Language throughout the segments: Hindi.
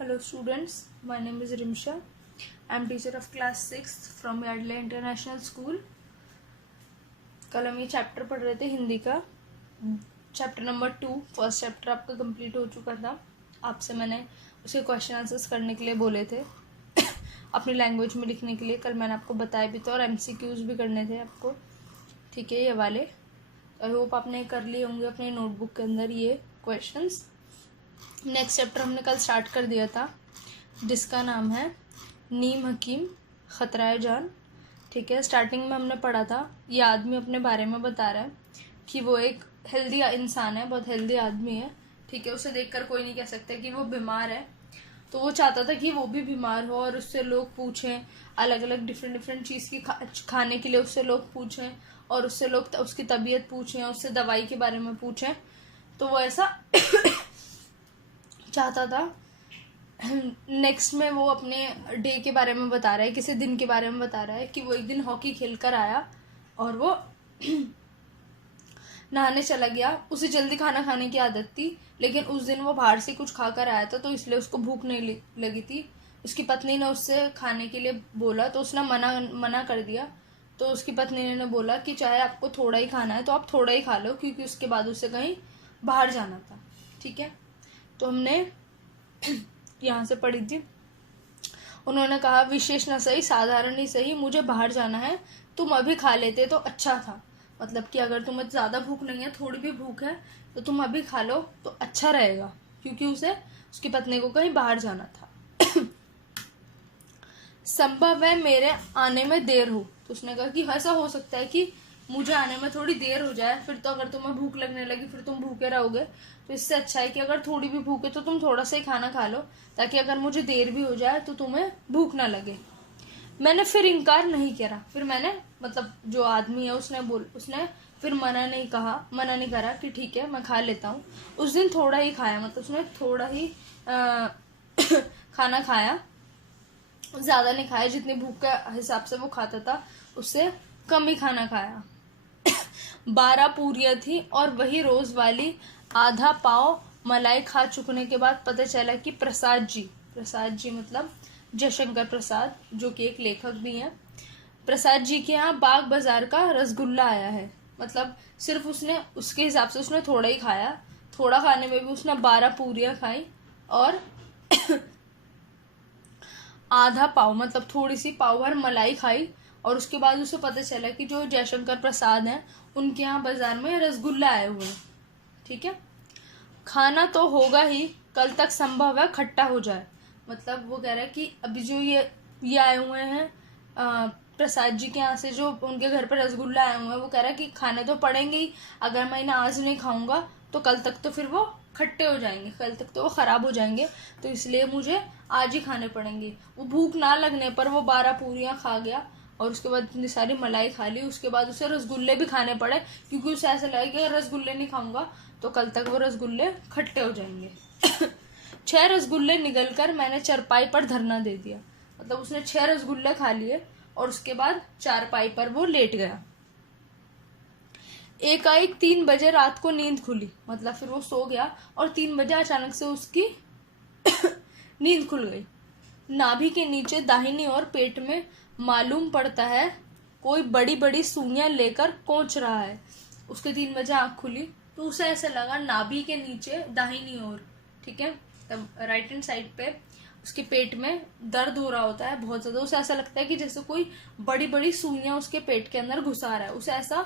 Hello students, my name is Rimsha. I am teacher of class 6th from Yardley International School. कल हम ये चैप्टर पढ़ रहे थे हिंदी का, चैप्टर नंबर 2। फर्स्ट चैप्टर आपका कंप्लीट हो चुका था। आपसे मैंने उसके क्वेश्चन आंसर्स करने के लिए बोले थे अपनी लैंग्वेज में लिखने के लिए। कल मैंने आपको बताया भी था और MCQs भी करने थे आपको, ठीक है, ये वाले। आई होप आपने कर लिए होंगे अपने नोटबुक के अंदर ये क्वेश्चंस। नेक्स्ट चैप्टर हमने कल स्टार्ट कर दिया था, जिसका नाम है नीम हकीम खतराए जान, ठीक है। स्टार्टिंग में हमने पढ़ा था, ये आदमी अपने बारे में बता रहा है कि वो एक हेल्दी इंसान है, बहुत हेल्दी आदमी है, ठीक है। उसे देखकर कोई नहीं कह सकता कि वो बीमार है। तो वो चाहता था कि वो भी बीमार हो और उससे लोग पूछें, अलग अलग डिफरेंट चीज़ की खाने के लिए उससे लोग पूछें और उससे लोग उसकी तबीयत पूछें, उससे दवाई के बारे में पूछें। तो वो ऐसा चाहता था। नेक्स्ट में वो अपने डे के बारे में बता रहा है, किसी दिन के बारे में बता रहा है कि वो एक दिन हॉकी खेलकर आया और वो नहाने चला गया। उसे जल्दी खाना खाने की आदत थी, लेकिन उस दिन वो बाहर से कुछ खाकर आया था, तो इसलिए उसको भूख नहीं लगी थी। उसकी पत्नी ने उससे खाने के लिए बोला, तो उसने मना कर दिया। तो उसकी पत्नी ने बोला कि चाहे आपको थोड़ा ही खाना है तो आप थोड़ा ही खा लो, क्योंकि उसके बाद उसे कहीं बाहर जाना था, ठीक है। तो हमने यहाँ से पढ़ी थी। उन्होंने कहा, विशेष न सही, साधारण ही सही, मुझे बाहर जाना है, तुम अभी खा लेते तो अच्छा था। मतलब कि अगर तुम्हें ज़्यादा भूख नहीं है, थोड़ी भी भूख है, तो तुम अभी खा लो तो अच्छा रहेगा, क्योंकि उसे उसकी पत्नी को कहीं बाहर जाना था। संभव है मेरे आने में देर हो। तो उसने कहा कि ऐसा हो सकता है कि मुझे आने में थोड़ी देर हो जाए, फिर तो अगर तुम्हें भूख लगने लगी फिर तुम भूखे रहोगे। तो इससे अच्छा है कि अगर थोड़ी भी भूख है तो तुम थोड़ा सा ही खाना खा लो, ताकि अगर मुझे देर भी हो जाए तो तुम्हें भूख ना लगे। मैंने फिर इनकार नहीं करा। फिर मैंने, मतलब जो आदमी है उसने फिर मना नहीं करा कि ठीक है मैं खा लेता हूँ। उस दिन थोड़ा ही खाया, मतलब उसने थोड़ा ही खाना खाया, ज्यादा नहीं खाया। जितनी भूख के हिसाब से वो खाता था उससे कम ही खाना खाया। 12 पूरियां थी और वही रोज वाली आधा पाव मलाई खा चुकने के बाद पता चला कि प्रसाद जी मतलब जयशंकर प्रसाद, जो कि एक लेखक भी हैं, प्रसाद जी के यहाँ बाग बाजार का रसगुल्ला आया है। मतलब सिर्फ उसने उसके हिसाब से उसने थोड़ा ही खाया, थोड़ा खाने में भी उसने 12 पूरियां खाई और आधा पाव, मतलब थोड़ी सी पाव भर मलाई खाई। और उसके बाद उसे पता चला कि जो जयशंकर प्रसाद हैं उनके यहाँ बाजार में रसगुल्ला आए हुए हैं, ठीक है। खाना तो होगा ही, कल तक संभव है खट्टा हो जाए। मतलब वो कह रहा है कि अभी जो ये आए हुए हैं प्रसाद जी के यहाँ से, जो उनके घर पर रसगुल्ला आए हुए हैं, वो कह रहा है कि खाने तो पड़ेंगे ही। अगर मैं इन्हें आज नहीं खाऊंगा तो कल तक तो फिर वो खट्टे हो जाएंगे, कल तक तो वो खराब हो जाएंगे, तो इसलिए मुझे आज ही खाने पड़ेंगे। वो भूख ना लगने पर वो 12 पूरियां खा गया और उसके बाद इतनी सारी मलाई खा ली। उसके बाद उसे रसगुल्ले भी खाने पड़े, क्योंकि उसे ऐसा लगा कि अगर रसगुल्ले नहीं खाऊंगा तो कल तक वो रसगुल्ले खट्टे हो जाएंगे। 6 रसगुल्ले निगलकर मैंने चरपाई पर धरना दे दिया। मतलब उसने 6 रसगुल्ले खा लिए और उसके बाद चारपाई पर वो लेट गया। एकाएक 3 बजे रात को नींद खुली। मतलब फिर वो सो गया और 3 बजे अचानक से उसकी नींद खुल गई। नाभि के नीचे दाहिनी ओर पेट में मालूम पड़ता है कोई बड़ी बड़ी सुइयां लेकर कोंच रहा है। उसके 3 बजे आंख खुली तो उसे ऐसा लगा नाभि के नीचे दाहिनी ओर, ठीक है, तब राइट हैंड साइड पे उसके पेट में दर्द हो रहा होता है बहुत ज्यादा। उसे ऐसा लगता है कि जैसे कोई बड़ी बड़ी सुइयां उसके पेट के अंदर घुसा रहा है, उसे ऐसा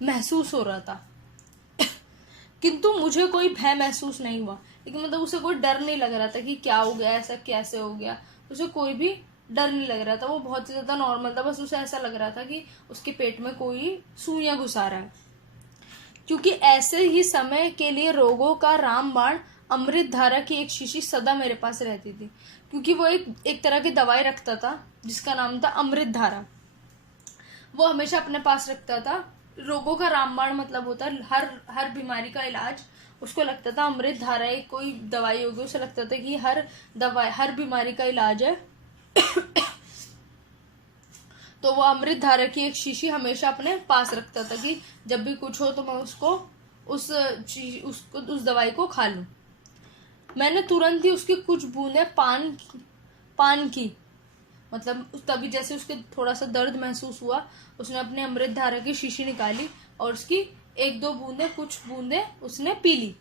महसूस हो रहा था। किंतु मुझे कोई भय महसूस नहीं हुआ। लेकिन मतलब उसे कोई डर नहीं लग रहा था कि क्या हो गया, ऐसा कैसे हो गया, उसे कोई भी डर नहीं लग रहा था। वो बहुत ही ज्यादा नॉर्मल था, बस उसे ऐसा लग रहा था कि उसके पेट में कोई सुइयां घुसा रहा है। क्योंकि ऐसे ही समय के लिए रोगों का रामबाण अमृत धारा की एक शीशी सदा मेरे पास रहती थी। क्योंकि वो एक तरह की दवाई रखता था जिसका नाम था अमृत धारा, वो हमेशा अपने पास रखता था। रोगों का रामबाण मतलब होता है हर बीमारी का इलाज। उसको लगता था अमृत धारा एक कोई दवाई होगी, उसे लगता था कि हर बीमारी का इलाज है। तो वो अमृत धारा की एक शीशी हमेशा अपने पास रखता था कि जब भी कुछ हो तो मैं उस दवाई को खा लूं। मैंने तुरंत ही उसकी कुछ बूंदें पान की। मतलब तभी जैसे उसके थोड़ा सा दर्द महसूस हुआ, उसने अपने अमृत धारा की शीशी निकाली और उसकी एक दो बूंदें, कुछ बूंदें उसने पी ली।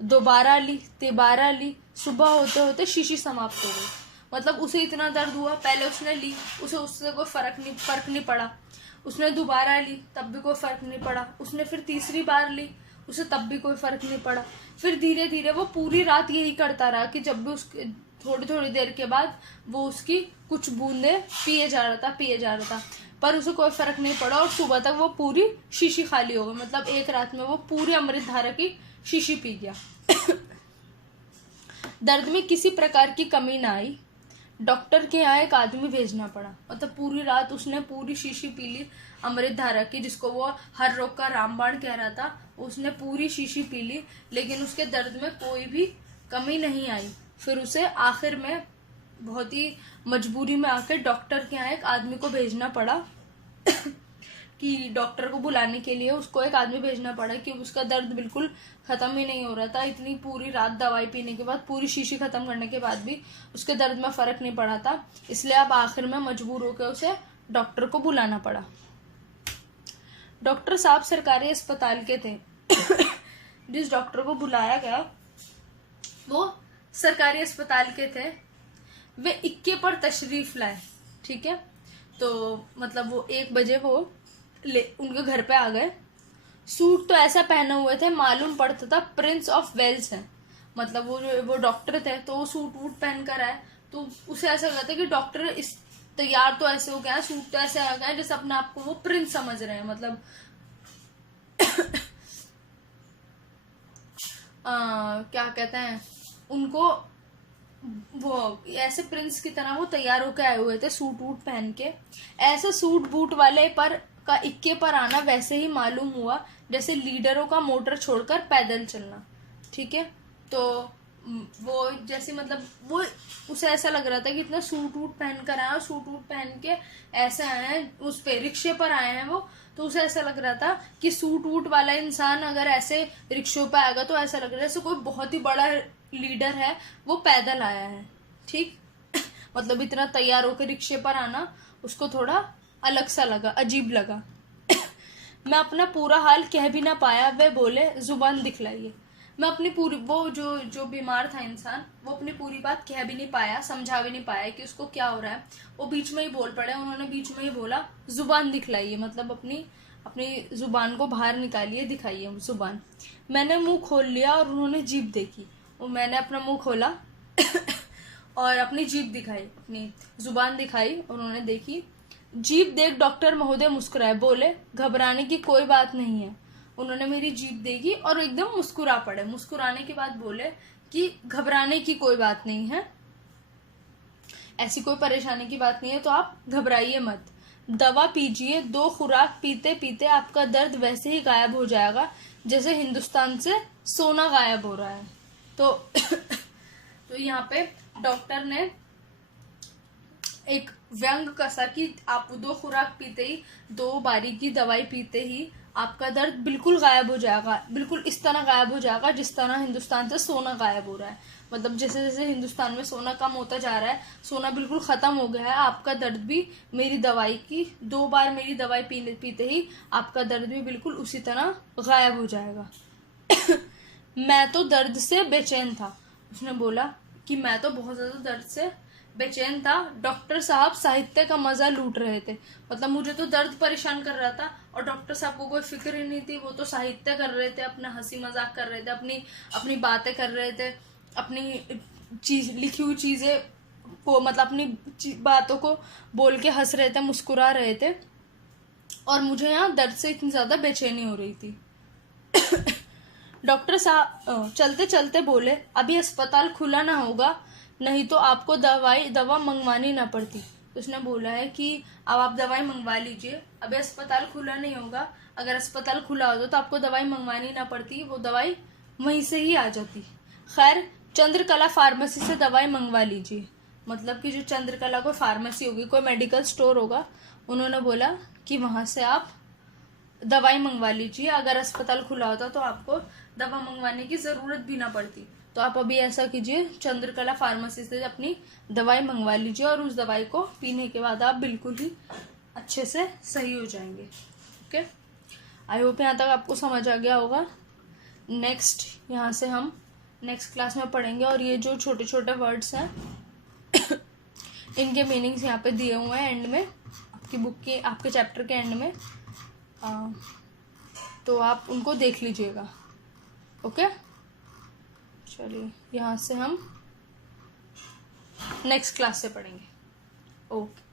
दोबारा ली, तिबारा ली, सुबह होते होते शीशी समाप्त हो गई। मतलब उसे इतना दर्द हुआ, पहले उसने ली, उसे उससे कोई फर्क नहीं पड़ा। उसने दोबारा ली, तब भी कोई फर्क नहीं पड़ा। उसने फिर तीसरी बार ली, उसे तब भी कोई फर्क नहीं पड़ा। फिर धीरे धीरे वो पूरी रात यही करता रहा कि जब भी उसके थोड़ी थोड़ी देर के बाद वो उसकी कुछ बूंदें पिए जा रहा था, पर उसे कोई फर्क नहीं पड़ा और सुबह तक वो पूरी शीशी खाली हो गई। मतलब एक रात में वो पूरी अमृत धारा की शीशी पी गया। दर्द में किसी प्रकार की कमी ना आई। डॉक्टर के यहाँ एक आदमी भेजना पड़ा। मतलब पूरी रात उसने पूरी शीशी पी ली अमृत धारा की, जिसको वो हर रोग का रामबाण कह रहा था। उसने पूरी शीशी पी ली, लेकिन उसके दर्द में कोई भी कमी नहीं आई। फिर उसे आखिर में बहुत ही मजबूरी में आकर डॉक्टर के यहाँ एक आदमी को भेजना पड़ा कि डॉक्टर को बुलाने के लिए उसको एक आदमी भेजना पड़ा कि उसका दर्द बिल्कुल खत्म ही नहीं हो रहा था। इतनी पूरी रात दवाई पीने के बाद, पूरी शीशी खत्म करने के बाद भी उसके दर्द में फर्क नहीं पड़ा था। इसलिए अब आखिर में मजबूर होकर उसे डॉक्टर को बुलाना पड़ा। डॉक्टर साहब सरकारी अस्पताल के थे। जिस डॉक्टर को बुलाया गया वो सरकारी अस्पताल के थे। वे इक्के पर तशरीफ लाए। ठीक है, तो मतलब वो 1 बजे वो उनके घर पे आ गए। सूट तो ऐसा पहने हुए थे, मालूम पड़ता था प्रिंस ऑफ वेल्स है। मतलब वो डॉक्टर थे, तो वो सूट वूट पहन कर आए, तो उसे ऐसा लगता है कि डॉक्टर इस तैयार तो ऐसे हो गया, सूट तो ऐसे आ गया जैसे अपने आप को वो प्रिंस समझ रहे हैं। मतलब क्या कहते हैं उनको, वो ऐसे प्रिंस की तरह वो तैयार होकर आए हुए थे सूट वूट पहन के। ऐसे सूट बूट वाले पर का इक्के पर आना वैसे ही मालूम हुआ जैसे लीडरों का मोटर छोड़कर पैदल चलना। ठीक है, तो वो जैसे मतलब वो उसे ऐसा लग रहा था कि इतना सूट वूट पहन कर आए, सूट वूट पहन के ऐसे आए हैं, उस पे रिक्शे पर आए हैं वो। तो उसे ऐसा लग रहा था कि सूट वूट वाला इंसान अगर ऐसे रिक्शों पे आएगा तो ऐसा लग रहा है जैसे कोई बहुत ही बड़ा लीडर है वो पैदल आया है। ठीक मतलब इतना तैयार होकर रिक्शे पर आना उसको थोड़ा अलग सा लगा, अजीब लगा। मैं अपना पूरा हाल कह भी ना पाया। वे बोले, जुबान दिखलाइए। मैं अपनी पूरी, वो जो बीमार था इंसान, वो अपनी पूरी बात कह भी नहीं पाया, समझा भी नहीं पाया कि उसको क्या हो रहा है। वो बीच में ही बोल पड़े। उन्होंने बीच में ही बोला, जुबान दिखलाइए। मतलब अपनी जुबान को बाहर निकालिए, दिखाइए जुबान। मैंने मुंह खोल लिया और उन्होंने जीभ देखी। और मैंने अपना मुंह खोला और अपनी जीभ दिखाई, अपनी जुबान दिखाई, उन्होंने देखी। जीभ देख डॉक्टर महोदय मुस्कुराए, बोले, घबराने की कोई बात नहीं है। उन्होंने मेरी जीभ देखी और एकदम मुस्कुरा पड़े। मुस्कुराने के बाद बोले कि घबराने की कोई बात नहीं है, ऐसी कोई परेशानी की बात नहीं है, तो आप घबराइए मत। दवा पीजिए, 2 खुराक पीते पीते आपका दर्द वैसे ही गायब हो जाएगा जैसे हिंदुस्तान से सोना गायब हो रहा है। तो यहाँ पे डॉक्टर ने एक व्यंग कसा कि आप 2 खुराक पीते ही, 2 बारी की दवाई पीते ही आपका दर्द बिल्कुल गायब हो जाएगा। बिल्कुल इस तरह गायब हो जाएगा जिस तरह हिंदुस्तान से सोना गायब हो रहा है। मतलब जैसे जैसे हिंदुस्तान में सोना कम होता जा रहा है, सोना बिल्कुल खत्म हो गया है, आपका दर्द भी मेरी दवाई की 2 बार मेरी दवाई पीते ही आपका दर्द भी बिल्कुल उसी तरह गायब हो जाएगा। मैं तो दर्द से बेचैन था। उसने बोला कि मैं तो बहुत ज्यादा दर्द से बेचैन था। डॉक्टर साहब साहित्य का मजा लूट रहे थे। मतलब मुझे तो दर्द परेशान कर रहा था और डॉक्टर साहब को कोई फिक्र ही नहीं थी। वो तो साहित्य कर रहे थे, अपना हंसी मजाक कर रहे थे, अपनी बातें कर रहे थे, अपनी लिखी हुई चीजें को, मतलब अपनी बातों को बोल के हंस रहे थे, मुस्कुरा रहे थे। और मुझे यहाँ दर्द से इतनी ज्यादा बेचैनी हो रही थी। डॉक्टर साहब चलते चलते बोले, अभी अस्पताल खुला ना होगा, नहीं तो आपको दवा मंगवानी ना पड़ती। उसने बोला है कि अब आप दवाई मंगवा लीजिए, अभी अस्पताल खुला नहीं होगा। अगर अस्पताल खुला होता तो आपको दवाई मंगवानी ना पड़ती, वो दवाई वहीं से ही आ जाती। खैर, चंद्रकला फार्मेसी से दवाई मंगवा लीजिए। मतलब कि जो चंद्रकला कोई फार्मेसी होगी, कोई मेडिकल स्टोर होगा, उन्होंने बोला कि वहां से आप दवाई मंगवा लीजिए। अगर अस्पताल खुला होता तो आपको दवा मंगवाने की जरूरत भी ना पड़ती। तो आप अभी ऐसा कीजिए, चंद्रकला फार्मेसी से अपनी दवाई मंगवा लीजिए और उस दवाई को पीने के बाद आप बिल्कुल ही अच्छे से सही हो जाएंगे। ओके, आई होप यहाँ तक आपको समझ आ गया होगा। नेक्स्ट यहाँ से हम नेक्स्ट क्लास में पढ़ेंगे, और ये जो छोटे छोटे वर्ड्स हैं इनके मीनिंग्स यहाँ पे दिए हुए हैं एंड में, आपकी बुक के आपके चैप्टर के एंड में, तो आप उनको देख लीजिएगा। ओके, चलिए यहाँ से हम नेक्स्ट क्लास से पढ़ेंगे। ओके।